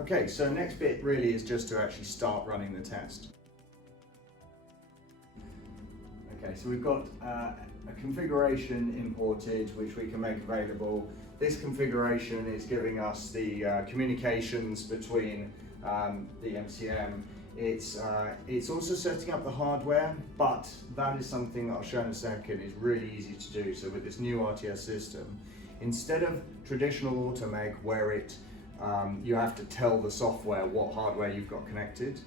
Okay, so next bit really is just to actually start running the test. Okay, so we've got a configuration imported which we can make available. This configuration is giving us the communications between the MCM. It's also setting up the hardware, but that is something that I'll show in a second is really easy to do. So with this new RTS system, instead of traditional AutoMeg where you have to tell the software what hardware you've got connected,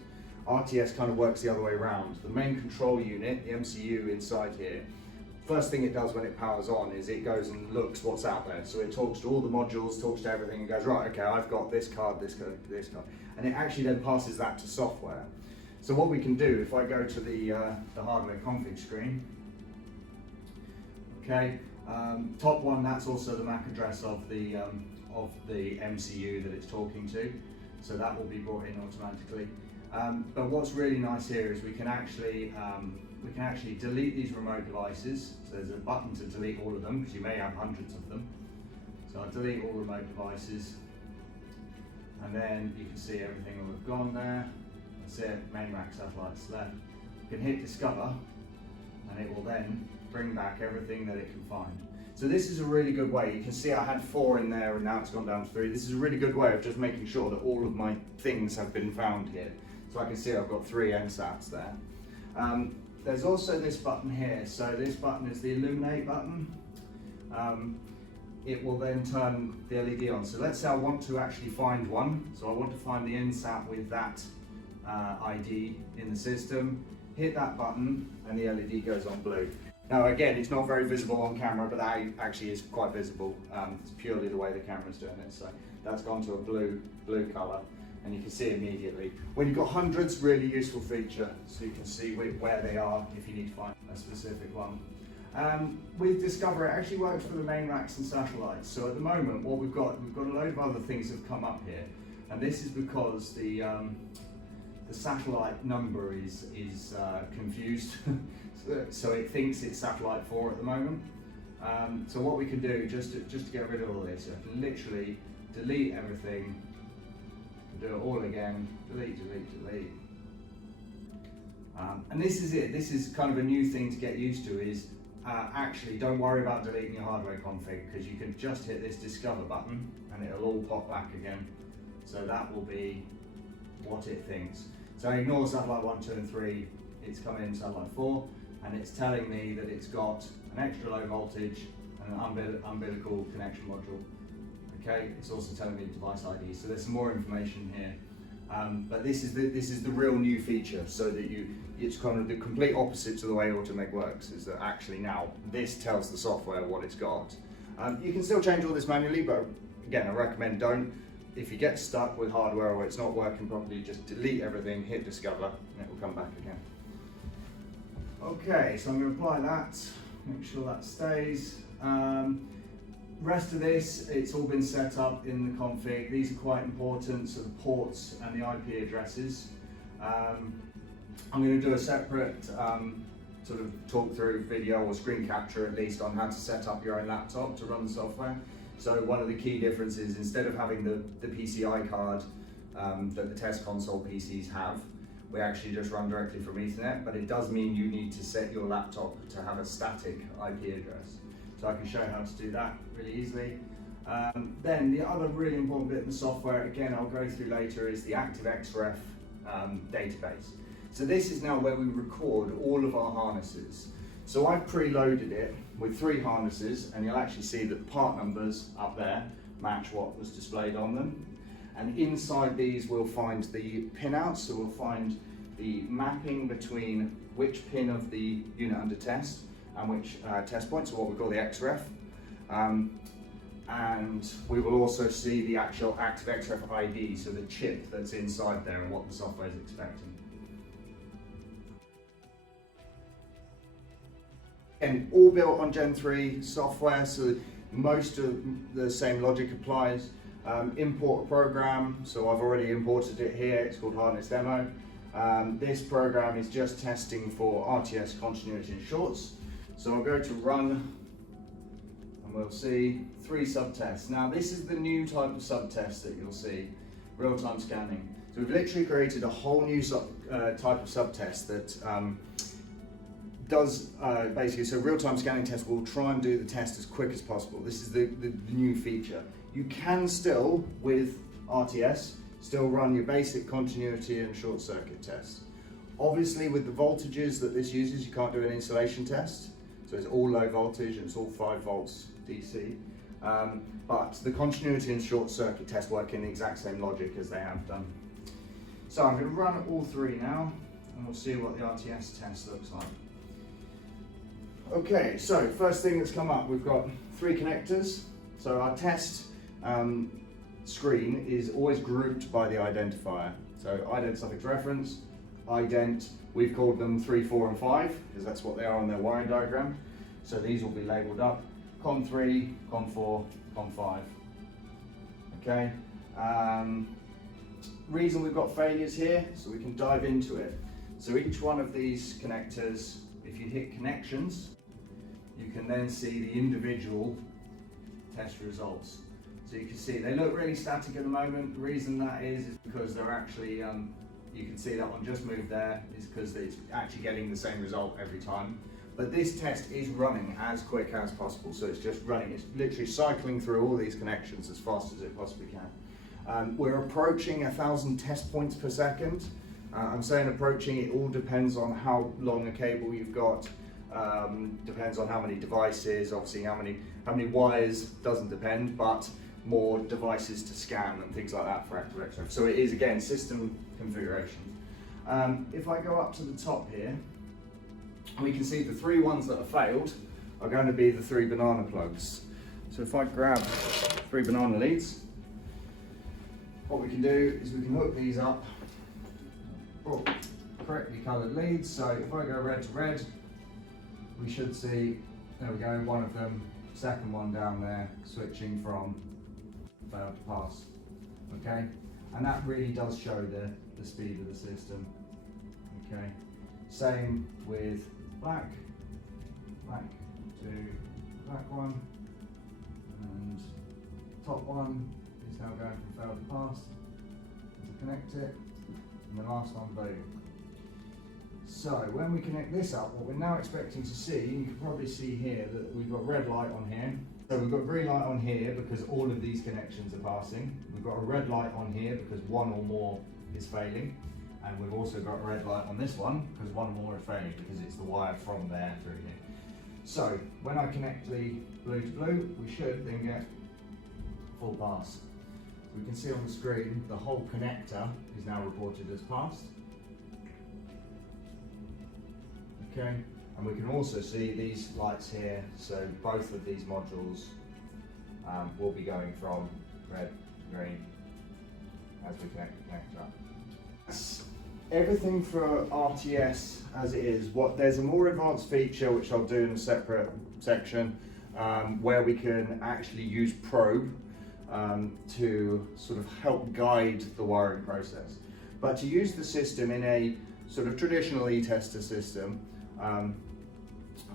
RTS kind of works the other way around. The main control unit, the MCU inside here, first thing it does when it powers on is it goes and looks what's out there. So it talks to all the modules, talks to everything, and goes, right, okay, I've got this card, this card, this card. And it actually then passes that to software. So what we can do, if I go to the hardware config screen, okay, top one, that's also the MAC address of the MCU that it's talking to. So that will be brought in automatically. But what's really nice here is we can actually delete these remote devices. So there's a button to delete all of them, because you may have hundreds of them. So I'll delete all remote devices. And then you can see everything will have gone there. That's it, main rack satellites left. You can hit discover, and it will then bring back everything that it can find. So this is a really good way. You can see I had 4 in there and now it's gone down to 3. This is a really good way of just making sure that all of my things have been found here. So I can see I've got 3 NSATs there. There's also this button here. So this button is the illuminate button. It will then turn the LED on. So let's say I want to actually find one. So I want to find the NSAT with that ID in the system. Hit that button and the LED goes on blue. Now again, it's not very visible on camera, but that actually is quite visible. It's purely the way the camera's doing it. So that's gone to a blue color, and you can see immediately. When you've got hundreds, really useful feature, so you can see where they are if you need to find a specific one. With Discover, it actually works for the main racks and satellites. So at the moment, what we've got a load of other things that have come up here, and this is because the satellite number is confused. So it thinks it's satellite 4 at the moment. So what we can do, just to get rid of all this, you can literally delete everything, do it all again, delete. And this is it. This is kind of a new thing to get used to, is actually don't worry about deleting your hardware config, because you can just hit this discover button and it'll all pop back again. So that will be what it thinks. So ignore satellite 1, 2 and 3, it's come in satellite 4, and it's telling me that it's got an extra low voltage and an umbilical connection module. Okay, it's also telling me the device ID, so there's some more information here. But this is the real new feature, so that it's kind of the complete opposite to the way AutoMeg works, is that actually now this tells the software what it's got. You can still change all this manually, but again, I recommend don't. If you get stuck with hardware or it's not working properly, just delete everything, hit discover, and it will come back again. Okay, so I'm going to apply that, make sure that stays. Rest of this, it's all been set up in the config. These are quite important, so the ports and the IP addresses. I'm going to do a separate sort of talk through video or screen capture at least on how to set up your own laptop to run the software. So one of the key differences, instead of having the PCI card that the test console PCs have, we actually just run directly from Ethernet, but it does mean you need to set your laptop to have a static IP address. So I can show you how to do that really easily. Then the other really important bit in the software, again I'll go through later, is the ActiveXref database. So this is now where we record all of our harnesses. So I've preloaded it with 3 harnesses, and you'll actually see that the part numbers up there match what was displayed on them. And inside these we'll find the pinouts, so we'll find the mapping between which pin of the unit under test and which test point, so what we call the XREF. And we will also see the actual ActiveXref ID, so the chip that's inside there and what the software is expecting. And all built on Gen 3 software, so most of the same logic applies. Import a program, so I've already imported it here, it's called Harness Demo. This program is just testing for RTS continuity and shorts. So I'll go to run, and we'll see 3 subtests. Now this is the new type of subtest that you'll see. real-time scanning. So we've literally created a whole new type of subtest that does basically, so real-time scanning test will try and do the test as quick as possible. This is the new feature. You can still, with RTS, still run your basic continuity and short circuit tests. Obviously with the voltages that this uses, you can't do an insulation test. So it's all low voltage and it's all 5 volts DC. But the continuity and short circuit test work in the exact same logic as they have done. So I'm going to run all 3 now and we'll see what the RTS test looks like. Okay, so first thing that's come up, we've got 3 connectors. So our test screen is always grouped by the identifier. So ident suffix reference, ident, we've called them 3, 4 and 5 because that's what they are on their wiring diagram. So these will be labelled up, con3, con4, con5. Okay, reason we've got failures here, so we can dive into it. So each one of these connectors, if you hit connections, you can then see the individual test results. So you can see they look really static at the moment. The reason that is because they're actually, you can see that one just moved there, is because it's actually getting the same result every time. But this test is running as quick as possible, so it's just running, it's literally cycling through all these connections as fast as it possibly can. We're approaching 1,000 test points per second. I'm saying approaching, it all depends on how long a cable you've got, depends on how many devices, obviously how many wires doesn't depend, but more devices to scan and things like that for active X-ray. So it is, again, system configuration. If I go up to the top here, we can see the 3 ones that have failed are going to be the 3 banana plugs. So if I grab 3 banana leads, what we can do is we can hook these up, correctly coloured leads. So if I go red to red, we should see, there we go, one of them, second one down there, switching from failed to pass. Okay, and that really does show the speed of the system. Okay, same with black to black one, and top one is now going from failed to pass. To connect it, and the last one, boom. So when we connect this up, what we're now expecting to see, you can probably see here that we've got red light on here. So we've got green light on here because all of these connections are passing. We've got a red light on here because one or more is failing. And we've also got a red light on this one because one or more is failing because it's the wire from there through here. So when I connect the blue to blue, we should then get full pass. We can see on the screen the whole connector is now reported as passed. Okay, and we can also see these lights here, so both of these modules will be going from red to green as we connect the connector up. That's everything for RTS as it is. There's a more advanced feature which I'll do in a separate section where we can actually use probe to sort of help guide the wiring process. But to use the system in a sort of traditional e-tester system,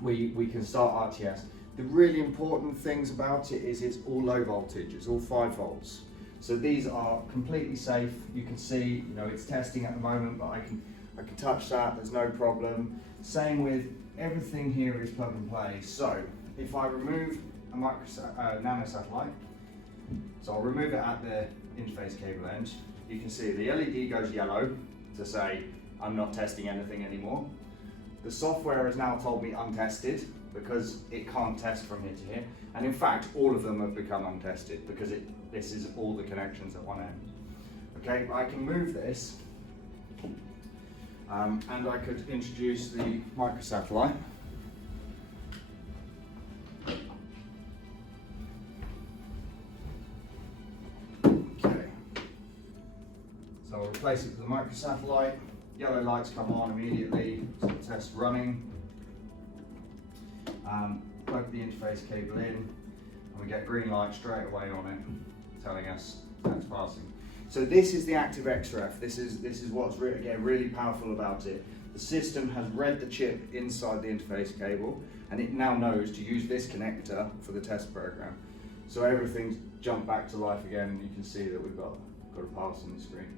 we can start RTS. The really important things about it is it's all low voltage, it's all 5 volts. So these are completely safe. You can see, you know, it's testing at the moment, but I can touch that, there's no problem. Same with everything here is plug and play. So if I remove a nano satellite, so I'll remove it at the interface cable end, you can see the LED goes yellow to say I'm not testing anything anymore. The software has now told me untested because it can't test from here to here. And in fact, all of them have become untested because this is all the connections at one end. Okay, I can move this and I could introduce the microsatellite. Okay, so I'll replace it with the microsatellite. Yellow lights come on immediately, so the test's running. Plug the interface cable in, and we get green light straight away on it, telling us that's passing. So this is the active XREF. This is what's really, again, really powerful about it. The system has read the chip inside the interface cable, and it now knows to use this connector for the test program. So everything's jumped back to life again, and you can see that we've got got a pass on the screen.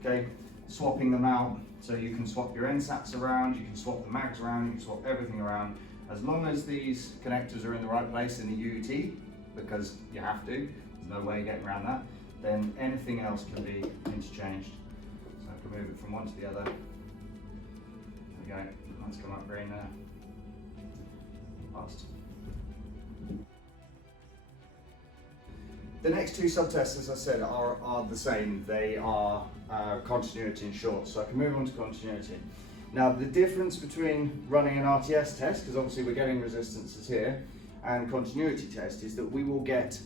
Okay, swapping them out, so you can swap your NSATs around, you can swap the mags around, you can swap everything around, as long as these connectors are in the right place in the UT, because you have to, there's no way of getting around that, then anything else can be interchanged. So I can move it from one to the other. There we go, let's come up green there. Passed. The next two subtests, as I said, are the same. They are continuity and short, so I can move on to continuity. Now, the difference between running an RTS test, because obviously we're getting resistances here, and continuity test is that we will get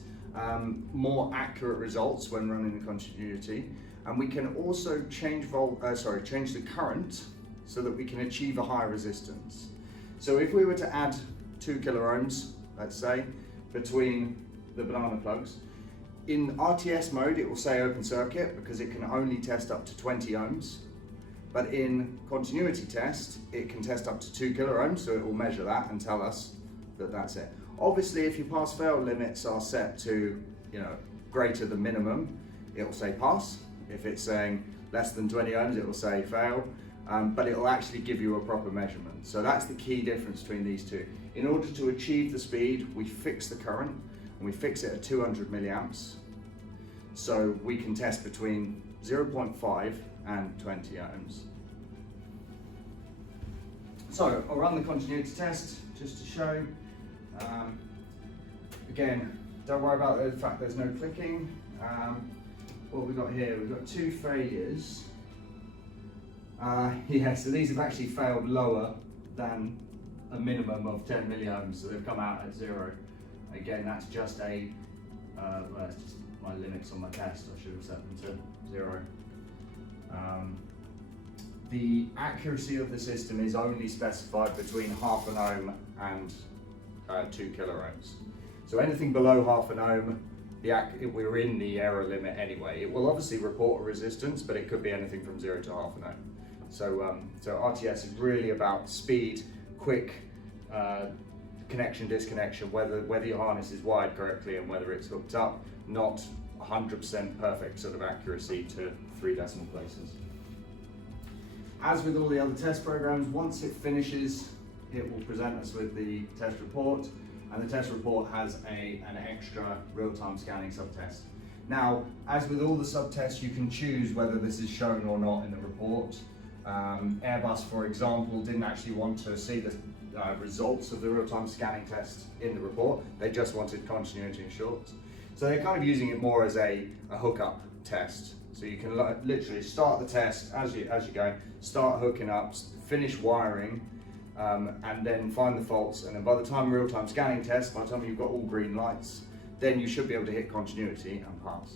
more accurate results when running the continuity, and we can also change the current so that we can achieve a higher resistance. So if we were to add 2 kilo ohms, let's say, between the banana plugs, in RTS mode it will say open circuit because it can only test up to 20 ohms, but in continuity test it can test up to 2 kilo ohms, so it will measure that and tell us that that's it. Obviously, if your pass-fail limits are set to, greater than minimum, it will say pass. If it's saying less than 20 ohms, it will say fail, but it will actually give you a proper measurement. So that's the key difference between these two. In order to achieve the speed, we fix the current, and we fix it at 200 milliamps. So we can test between 0.5 and 20 ohms. So I'll run the continuity test just to show. Again, don't worry about the fact there's no clicking. What we've got here, we've got 2 failures. Yeah, so these have actually failed lower than a minimum of 10 milliohms, so they've come out at 0. Again, that's just that's just my limits on my test. I should have set them to 0. The accuracy of the system is only specified between half an ohm and 2 kilo ohms. So anything below half an ohm, we're in the error limit anyway. It will obviously report a resistance, but it could be anything from 0 to half an ohm. So, so RTS is really about speed, quick connection, disconnection, whether your harness is wired correctly and whether it's hooked up, not 100% perfect sort of accuracy to 3 decimal places. As with all the other test programs, once it finishes, it will present us with the test report, and the test report has an extra real-time scanning subtest. Now, as with all the subtests, you can choose whether this is shown or not in the report. Airbus, for example, didn't actually want to see the results of the real-time scanning test in the report. They just wanted continuity and short. So they're kind of using it more as a hookup test. So you can literally start the test as you're going, start hooking up, finish wiring, and then find the faults. And then by the time real-time scanning test, by the time you've got all green lights, then you should be able to hit continuity and pass.